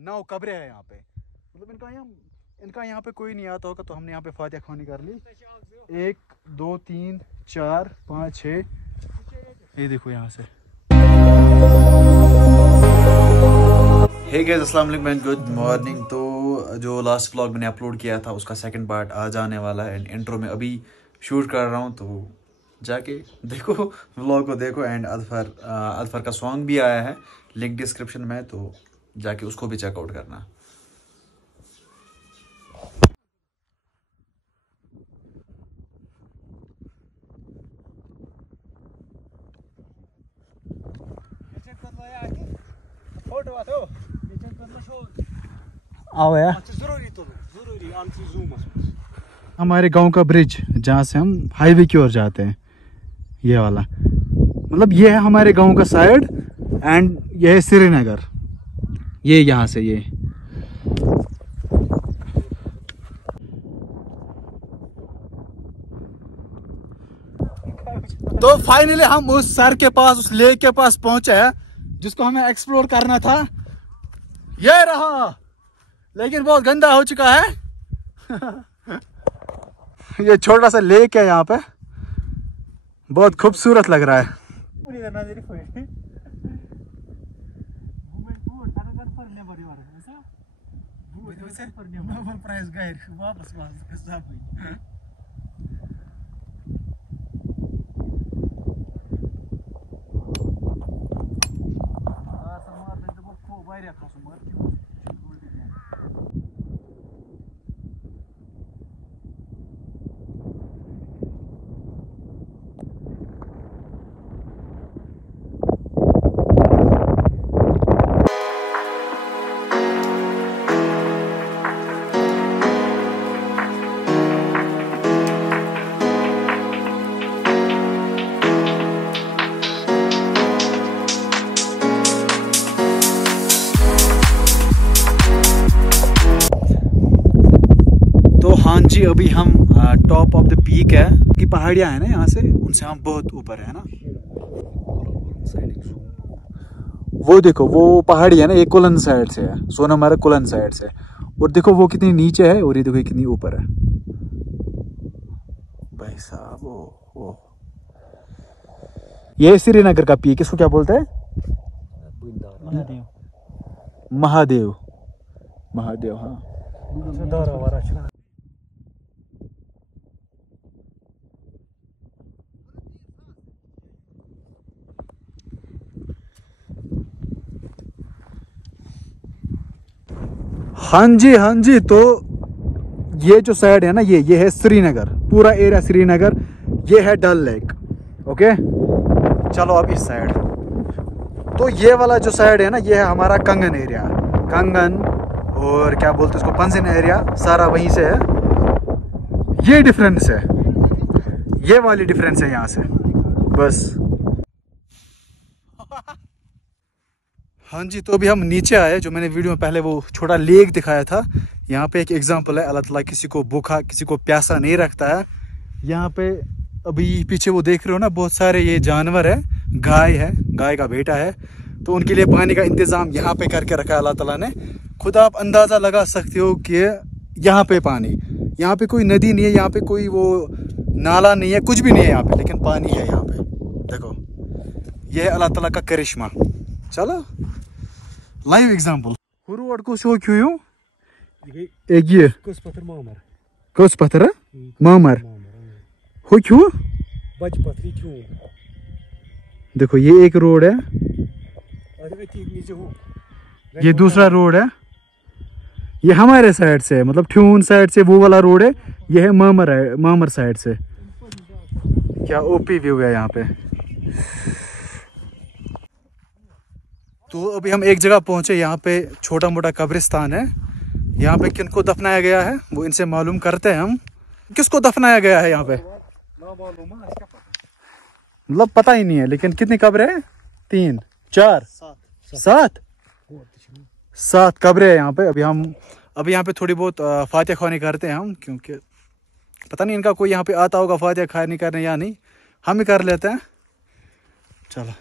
9 कब्रें हैं यहाँ पे। मतलब इनका यहाँ पे कोई नहीं आता होगा, तो हमने यहाँ पे फातिहा ख्वानी कर ली। 1 2 3 4 5 6, ये देखो यहाँ से। हे गाइस, अस्सलाम वालेकुम एंड गुड मॉर्निंग। तो जो लास्ट व्लॉग मैंने अपलोड किया था उसका सेकंड पार्ट आज आने वाला है। एंड इंट्रो में अभी शूट कर रहा हूँ, तो जाके देखो, व्लॉग को देखो। एंड अदफर का सॉन्ग भी आया है, लिंक डिस्क्रिप्शन में, तो जाके उसको भी चेकआउट करना। हमारे गांव का ब्रिज जहाँ से हम हाईवे की ओर जाते हैं, ये वाला, मतलब ये है हमारे गांव का साइड। एंड ये है श्रीनगर, ये यहाँ से ये। तो फाइनली हम उस सर के पास, उस लेक के पास पहुंचे हैं जिसको हमें एक्सप्लोर करना था। ये रहा, लेकिन बहुत गंदा हो चुका है। ये छोटा सा लेक है यहाँ पे, बहुत खूबसूरत लग रहा है। हाँ जी, अभी हम टॉप ऑफ द पीक है कि पहाड़ियाँ हैं ना, यहाँ से उनसे हम बहुत ऊपर है ना। वो देखो, वो पहाड़ी है ना, ये कुलन साइड से है, सोनामार्ग कुलन साइड से। और देखो वो कितनी नीचे है, और ये देखो कितनी ऊपर है भाई साहब। वो ये श्रीनगर का पीक, इसको क्या बोलते हैं? महादेव। महादेव, हाँ। हाँ जी, हाँ जी। तो ये जो साइड है ना, ये है श्रीनगर, पूरा एरिया श्रीनगर। ये है डल लेक। ओके, चलो अब इस साइड। तो ये वाला जो साइड है ना, ये है हमारा कंगन एरिया। कंगन और क्या बोलते हैं उसको, पंजिन एरिया, सारा वहीं से है। ये डिफरेंस है, ये वाली डिफरेंस है यहाँ से बस। हाँ जी, तो अभी हम नीचे आए। जो मैंने वीडियो में पहले वो छोटा लेक दिखाया था, यहाँ पे एक एग्जांपल है। अल्लाह ताला किसी को भूखा, किसी को प्यासा नहीं रखता है। यहाँ पे अभी पीछे वो देख रहे हो ना, बहुत सारे ये जानवर है, गाय है, गाय का बेटा है। तो उनके लिए पानी का इंतज़ाम यहाँ पे करके रखा है अल्लाह ताला ने। खुद आप अंदाज़ा लगा सकते हो कि यहाँ पे पानी, यहाँ पे कोई नदी नहीं है, यहाँ पे कोई वो नाला नहीं है, कुछ भी नहीं है यहाँ पे, लेकिन पानी है यहाँ पे। देखो, ये है अल्लाह ताला का करिश्मा। चलो लाइव एग्जांपल रोड को शो क्यों एक ये कस पत्थर मामर हो क्यों बच पत्थरी क्यों। देखो ये एक रोड है, ये दूसरा रोड है, ये हमारे साइड से, मतलब ठ्यून साइड से वो वाला रोड है। ये है मामर साइड से। क्या ओपी व्यू है यहाँ पे। तो अभी हम एक जगह पहुंचे, यहाँ पे छोटा मोटा कब्रिस्तान है। यहाँ पे किनको दफनाया गया है वो इनसे मालूम करते हैं हम। किसको दफनाया गया है यहाँ पे मतलब पता ही नहीं है, लेकिन कितनी कब्रें हैं? 3 4 7 कब्रें हैं यहाँ पे। अभी यहाँ पे थोड़ी बहुत फातिहा ख्वानी करते हैं हम, क्योंकि पता नहीं इनका कोई यहाँ पे आता होगा फातिहा ख्वानी करने या नहीं, हम ही कर लेते हैं। चलो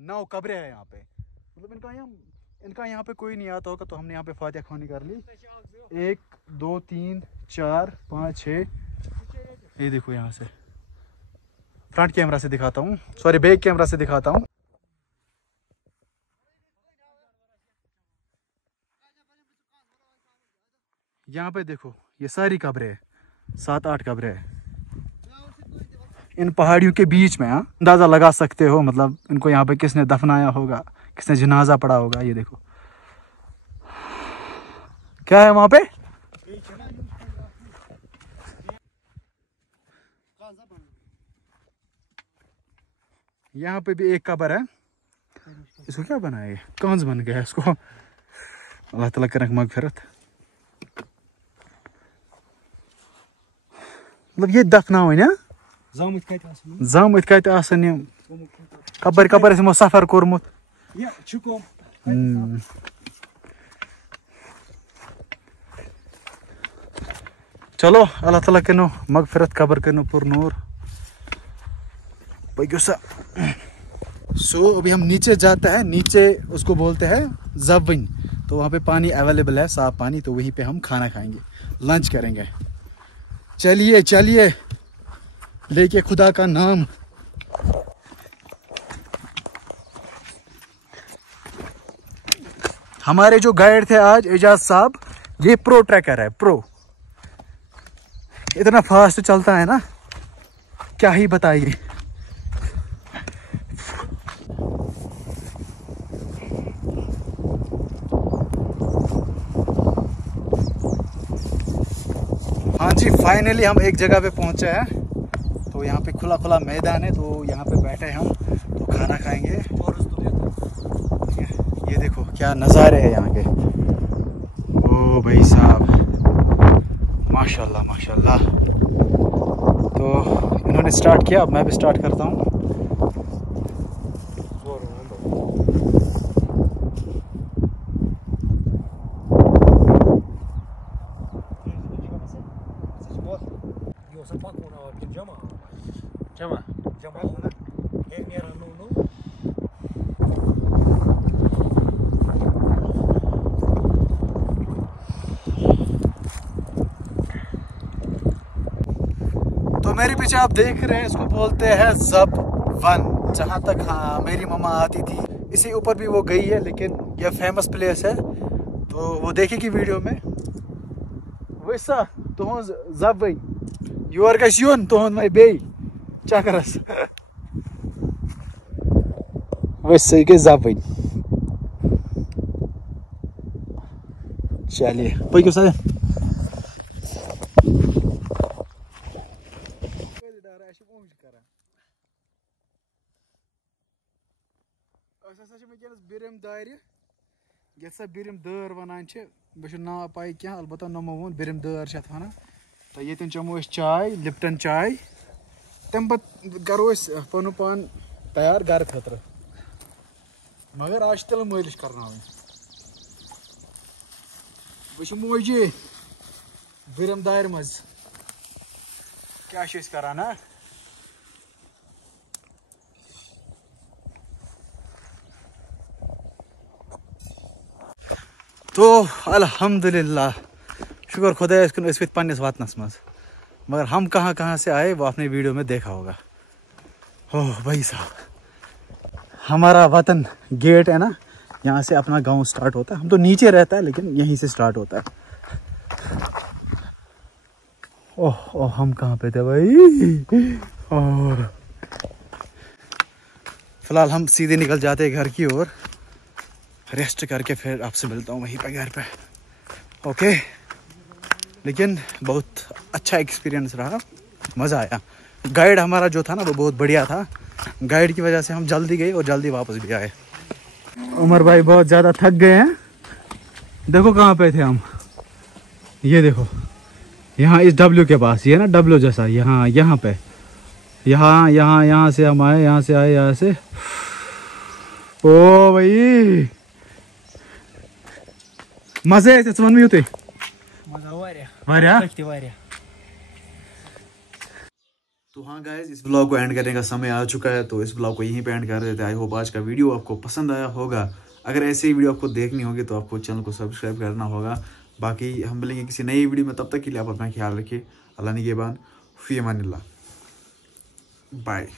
नौ कब्रें हैं यहाँ पे, मतलब इनका यहाँ पे कोई नहीं आता होगा, तो हमने यहाँ पे फातिहा खानी कर ली। 1 2 3 4 5 6, ये देखो यहाँ से फ्रंट कैमरा से दिखाता हूँ, सॉरी बैक कैमरा से दिखाता हूँ। यहाँ पे देखो ये सारी कब्रें हैं, 7-8 कब्रें हैं इन पहाड़ियों के बीच में। हाँ, अंदाज़ा लगा सकते हो, मतलब इनको यहाँ पे किसने दफनाया होगा, किसने जनाजा पड़ा होगा। ये देखो क्या है वहाँ पे, यहाँ पे भी एक कब्र है। इसको क्या बना है, कंस बन गया है इसको, अल्लाह ताला करे मगफिरत। मतलब ये दफनाव ना जामुत कत आसन यम कबर कबर यमो सफर कोरमुत। चलो अल्लाह ताला कनो मगफिरत, कबर कनो पुरनूर। सो अभी हम नीचे जाते हैं, नीचे उसको बोलते हैं जबविन, तो वहाँ पे पानी अवेलेबल है, साफ पानी, तो वहीं पे हम खाना खाएंगे, लंच करेंगे। चलिए चलिए लेके खुदा का नाम। हमारे जो गाइड थे आज एजाज साहब, ये प्रो ट्रैकर है, प्रो, इतना फास्ट चलता है ना, क्या ही बताइए। हाँ जी, फाइनली हम एक जगह पे पहुंचे हैं, तो यहाँ पे खुला खुला मैदान है, तो यहाँ पे बैठे हैं हम, तो खाना खाएंगे। ये देखो क्या नज़ारे हैं यहाँ के, ओ भाई साहब माशाल्लाह माशाल्लाह। तो इन्होंने स्टार्ट किया, अब मैं भी स्टार्ट करता हूँ। तो मेरे पीछे आप देख रहे हैं, इसको बोलते हैं जब वन, जहाँ तक हाँ मेरी मम्मा आती थी, इसी ऊपर भी वो गई है, लेकिन यह फेमस प्लेस है, तो वो देखेगी वीडियो में। वैसा तुम जब वही योर गश यून तुम माय बे चकरस वैसे के जब वही। चलिए पक्यो सर, बिरम दार ये बिरम दर वन ना पाई क्या, अलबत्ता नमो वो बिरम दर वन, तो ये चमो चाय, लिप्टन चाय, तम पे करो पन पान तैयार घर खतर, मगर आज तिल मालिश करना बह मोजी बिरम दार मज क्या करा ना। तो अल्हम्दुलिल्लाह, शुक्र खुदा इस पन्निस वातनस मज, मगर हम कहाँ कहाँ से आए वो आपने वीडियो में देखा होगा। ओह भाई साहब, हमारा वतन गेट है ना, यहाँ से अपना गांव स्टार्ट होता है। हम तो नीचे रहता है लेकिन यहीं से स्टार्ट होता है। ओह ओह हम कहाँ पे थे भाई। ओह फिलहाल हम सीधे निकल जाते हैं घर की ओर, रेस्ट करके फिर आपसे मिलता हूँ वहीं पे घर पे। ओके, लेकिन बहुत अच्छा एक्सपीरियंस रहा, मज़ा आया। गाइड हमारा जो था ना वो बहुत बढ़िया था, गाइड की वजह से हम जल्दी गए और जल्दी वापस भी आए। उमर भाई बहुत ज़्यादा थक गए हैं। देखो कहाँ पे थे हम, ये देखो यहाँ इस डब्ल्यू के पास, ये ना डब्ल्यू जैसा, यहाँ पे यहाँ से हम आए, यहाँ से आए, यहाँ से ओ भाई मजे आहे त्याचं म्हणून होते तो हाँ गाइस, इस ब्लॉग को एंड करने का समय आ चुका है, तो इस ब्लॉग को यहीं पे एंड कर देते हैं। आई होप आज का वीडियो आपको पसंद आया होगा। अगर ऐसे ही वीडियो आपको देखनी होगी तो आपको चैनल को सब्सक्राइब करना होगा। बाकी हम मिलेंगे किसी नई वीडियो में, तब तक के लिए आप अपना ख्याल रखिए। अल्लाह निगहबान, फी अमानिल्लाह, बाय।